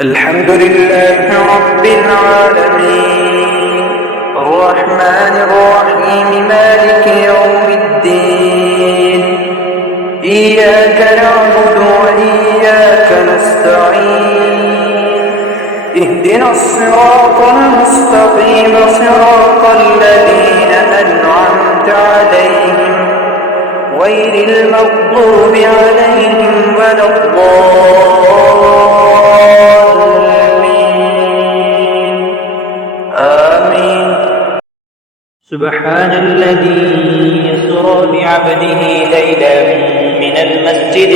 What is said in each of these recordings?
الحمد لله رب العالمين الرحمن الرحيم مالك يوم الدين إياك نعبد وإياك نستعين اهدنا الصراط المستقيم صراط الذين أنعمت عليهم غير المغضوب عليهم ولا الضالين آمين. سبحان الذي يسرى بعبده ليلا من المسجد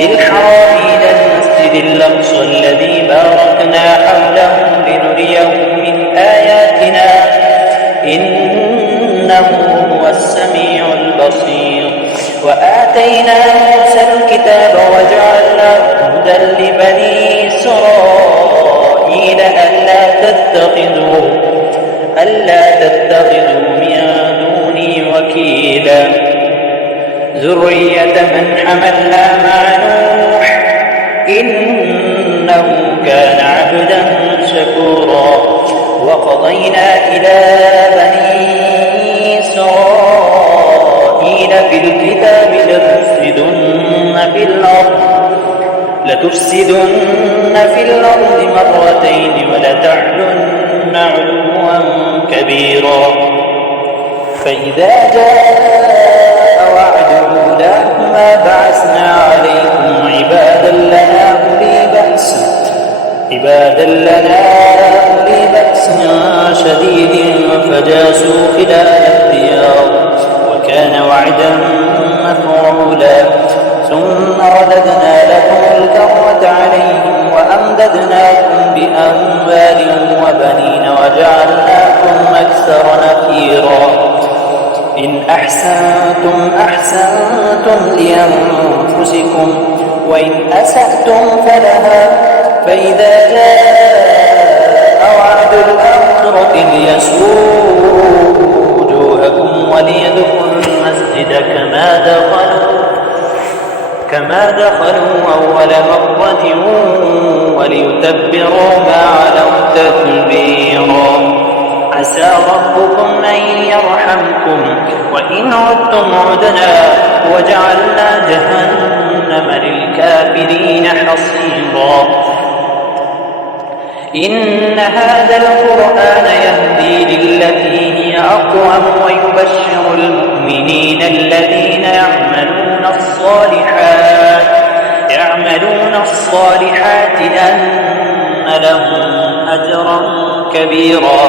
الحرام إلى المسجد الأقصى الذي باركنا حوله لنريه من آياتنا إنه هو السميع البصير. وآتينا موسى الكتاب وجعلناه هدى لبني إسرائيل ألا تتخذوا من دوني وكيلا ذرية من حملنا مع نوح إنه كان عبدا شكورا. وقضينا إلى بني إسرائيل في الكتاب لتفسدن في الأرض مرتين ولتعلن علوا كبيرا. فإذا جاء وعد أولاهما بعثنا عليكم عبادا لنا أولي بأس شديد فجاسوا خلال الديار وكان وعدا مفعولا. ثم رددنا لكم الكرة عليهم وأمددناكم بأموال وبنين وجعلناكم أكثر نفيرا. إن أحسنتم لأنفسكم وإن أسأتم فلها. فإذا جاء وعد الآخرة ليسوءوا وجوهكم وليدخلوا المسجد كما دخلوا أول مرة وليتبروا ما علوا تتبيرا. عسى ربكم أن يرحمكم وإن عدتم عدنا وجعلنا جهنم للكافرين حصيرا. إن هذا القرآن يهدي للتي هي أقوم ويبشر المؤمنين الذين يعملون الصالحات أن لهم أجرا كبيرا.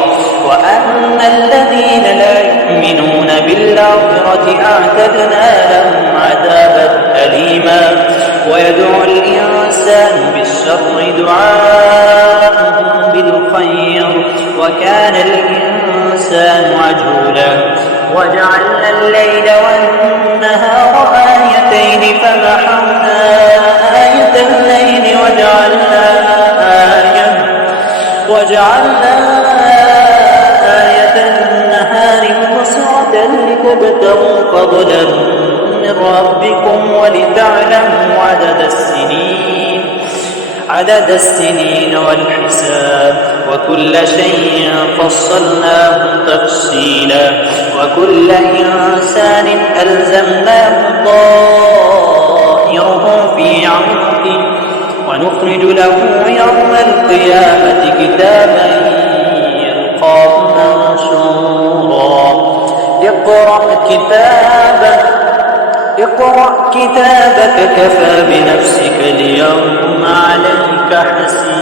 وأن الذين لا يؤمنون بالآخرة أعتدنا لهم عذابا أليما. ويدعو الإنسان بالشر دعاءه بالخير وكان الإنسان عجولا. وجعلنا الليل والنهار آيتين فمحونا آية الليل وجعلنا آية النهار مبصرة لتبتغوا فضلا من ربكم ولتعلموا عدد السنين والحساب وكل شيء فصلناه تفصيلا. وكل إنسان ألزمناه طائره في عنقه ونخرج له يوم القيامة كتابا يلقاه منشورا. اقرأ كتابك كفى بنفسك اليوم عليك حسيبا.